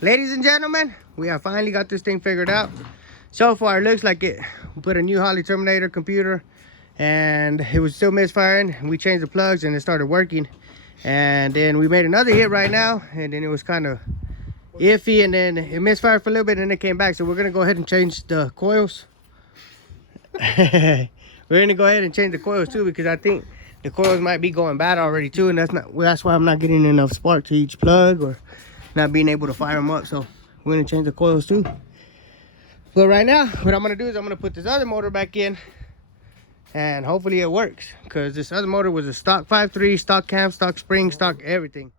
Ladies and gentlemen, we have finally got this thing figured out. So far, it looks like it. We put a new Holley Terminator computer, and it was still misfiring. We changed the plugs, and it started working. And then we made another hit right now, and then it was kind of iffy, and then it misfired for a little bit, and it came back. So we're gonna go ahead and change the coils. We're gonna go ahead and change the coils too, because I think the coils might be going bad already too, and that's why I'm not getting enough spark to each plug, or not being able to fire them up. So we're gonna change the coils too. But right now, what I'm gonna do is I'm gonna put this other motor back in, and hopefully it works, because this other motor was a stock 5.3, stock cam, stock spring, stock everything.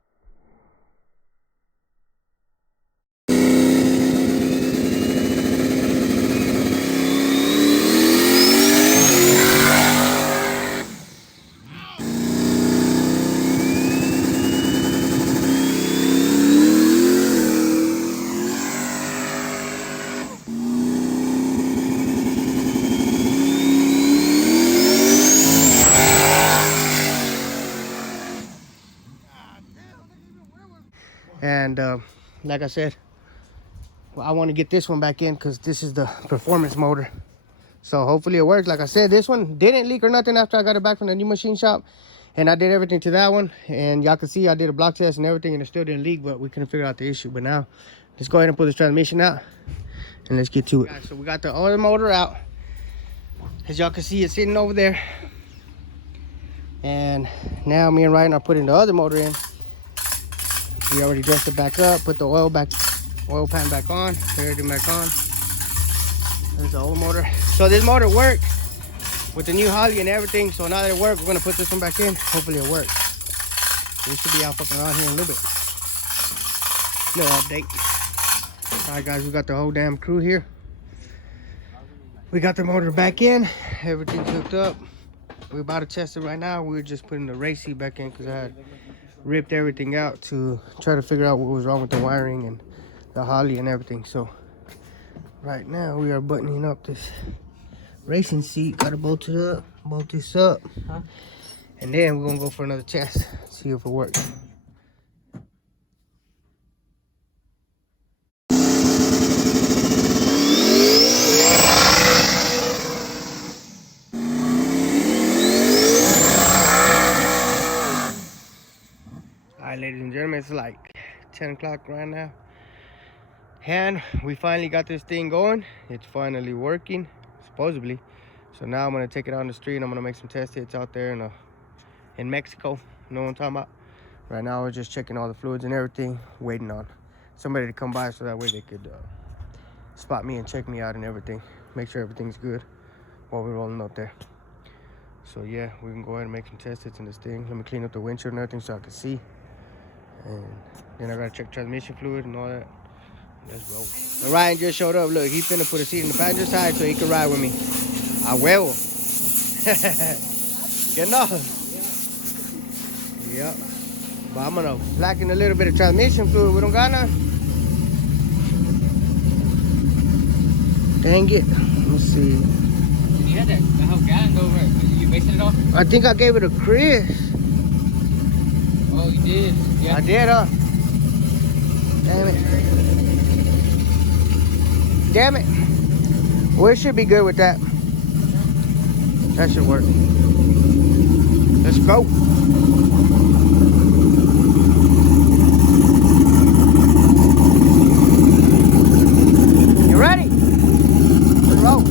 And like I said, well, I want to get this one back in, because this is the performance motor. So hopefully it works. Like I said, this one didn't leak or nothing after I got it back from the new machine shop, and I did everything to that one, and y'all can see I did a block test and everything, and it still didn't leak, but we couldn't figure out the issue. But now let's go ahead and pull this transmission out, and let's get to it. Guys, so we got the other motor out. As y'all can see, it's sitting over there, and now me and Ryan are putting the other motor in. We already dressed it back up, put the oil pan back on, put everything back on. There's the old motor. So this motor worked with the new Holley and everything. So now that it worked, we're gonna put this one back in. Hopefully it works. We should be out fucking around here in a little bit. Little update. All right, guys, we got the whole damn crew here. We got the motor back in. Everything's hooked up. We're about to test it right now. We're just putting the race seat back in, because I had ripped everything out to try to figure out what was wrong with the wiring and the Holley and everything. So right now we are buttoning up this racing seat. Got to bolt it up, bolt this up, and then we're gonna go for another test, see if it works. All right, ladies and gentlemen, it's like 10 o'clock right now, and we finally got this thing going. It's finally working, supposedly. So now I'm gonna take it out on the street, and I'm gonna make some test hits out there in Mexico. You know what I'm talking about? Right now we're just checking all the fluids and everything, waiting on somebody to come by, so that way they could spot me and check me out and everything, make sure everything's good while we're rolling up there. So yeah, we can go ahead and make some test hits in this thing. Let me clean up the windshield and everything so I can see. And then I gotta check transmission fluid and all that. Let's roll. So Ryan just showed up. Look, he's finna put a seat in the passenger side so he can ride with me. A huevo. Get off. Yep. But I'm gonna blacken a little bit of transmission fluid. We don't got none. Dang it. Let's see. You had that the whole gallon go over. You wasted it all? I think I gave it to Chris. Oh, you did? Yeah. I did, huh? Damn it. Damn it. Well, it should be good with that. That should work. Let's go. You ready? Let's roll.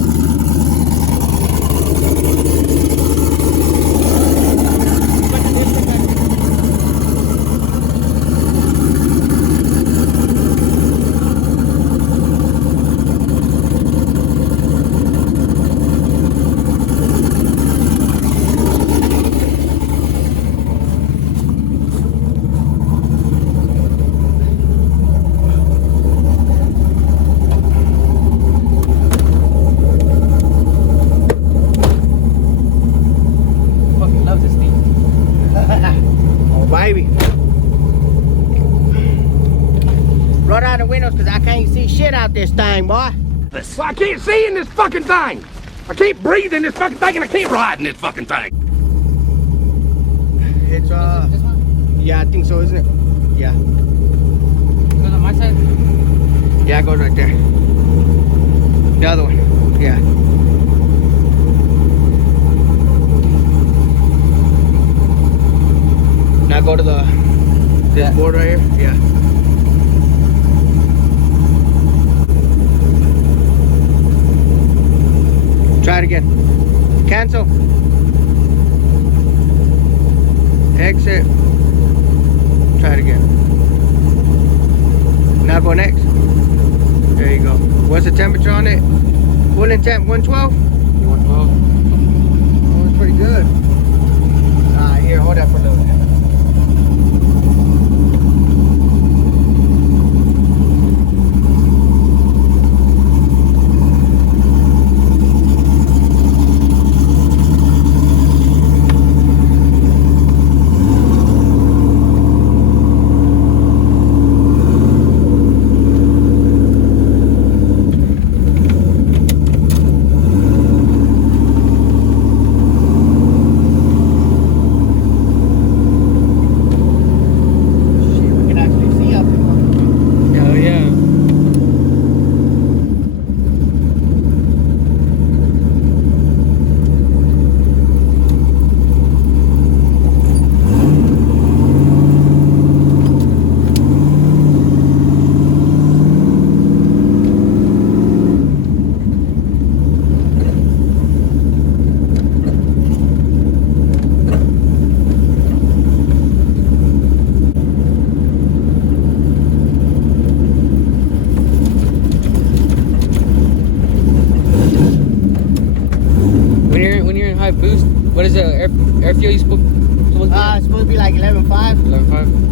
Roll down the windows, because I can't see shit out this thing, boy. Well, I can't see in this fucking thing. I can't breathe in this fucking thing, and I can't ride in this fucking thing. It's, This one? yeah, I think so, isn't it? Yeah. Goes on my side? goes right there. The other one. Yeah. Now go to this board right here. Yeah. Try it again. Cancel. Exit. Try it again. Now go next. There you go. What's the temperature on it? Cooling temp 112? 112. Oh, it's pretty good. Alright, here, hold that for a little bit. Boost. What is the air fuel you supposed to be? It's supposed to be like 11.5. 11.5.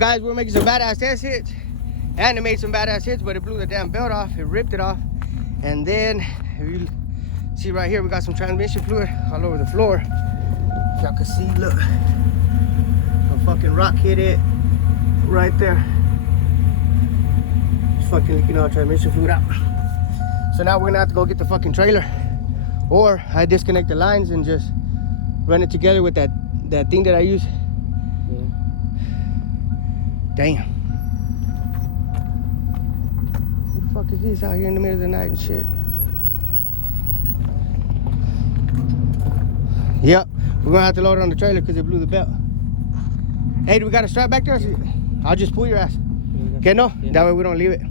Guys, we're making some badass test hits, and it made some badass hits, but it blew the damn belt off. It ripped it off. And then if you see right here, we got some transmission fluid all over the floor. Y'all can see, look, a fucking rock hit it right there. It's fucking leaking all transmission fluid out. So now we're gonna have to go get the fucking trailer, or I disconnect the lines and just run it together with that thing that I use. Damn. Who the fuck is this out here in the middle of the night and shit? Yep, we're gonna have to load it on the trailer because it blew the belt. Hey, do we got a strap back there? I'll just pull your ass. Okay, no? Yeah. That way we don't leave it.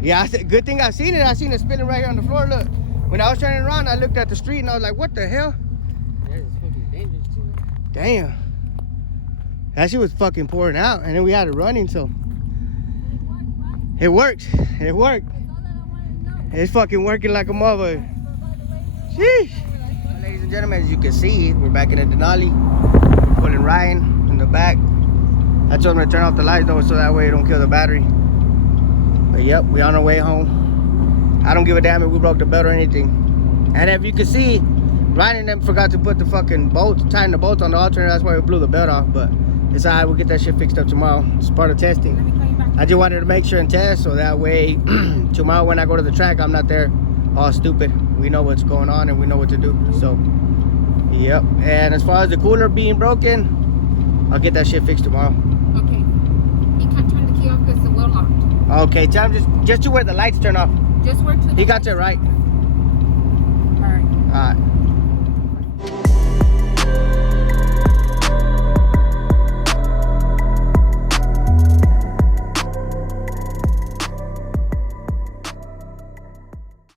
Yeah, good thing I seen it. I seen it spinning right here on the floor. Look, when I was turning around, I looked at the street and I was like, what the hell? Yeah, it's fucking dangerous too. Damn. That shit was fucking pouring out, and then we had it running, so. It works. It worked. It's fucking working like a mother. Sheesh. Ladies and gentlemen, as you can see, we're back in the Denali. Pulling Ryan in the back. I told him to turn off the lights though, so that way it don't kill the battery. But yep, we on our way home. I don't give a damn if we broke the belt or anything. And if you can see, Ryan and them forgot to put the fucking bolts, tighten the bolts on the alternator. That's why we blew the belt off. But it's alright, we'll get that shit fixed up tomorrow. It's part of testing. Let me call you back. I just wanted to make sure and test, so that way tomorrow when I go to the track, I'm not there all stupid. We know what's going on and we know what to do. So, yep. And as far as the cooler being broken, I'll get that shit fixed tomorrow. Okay. You can't turn the key off because the wheel locked. Okay, tell him just to where the lights turn off. Just where to the He got it right.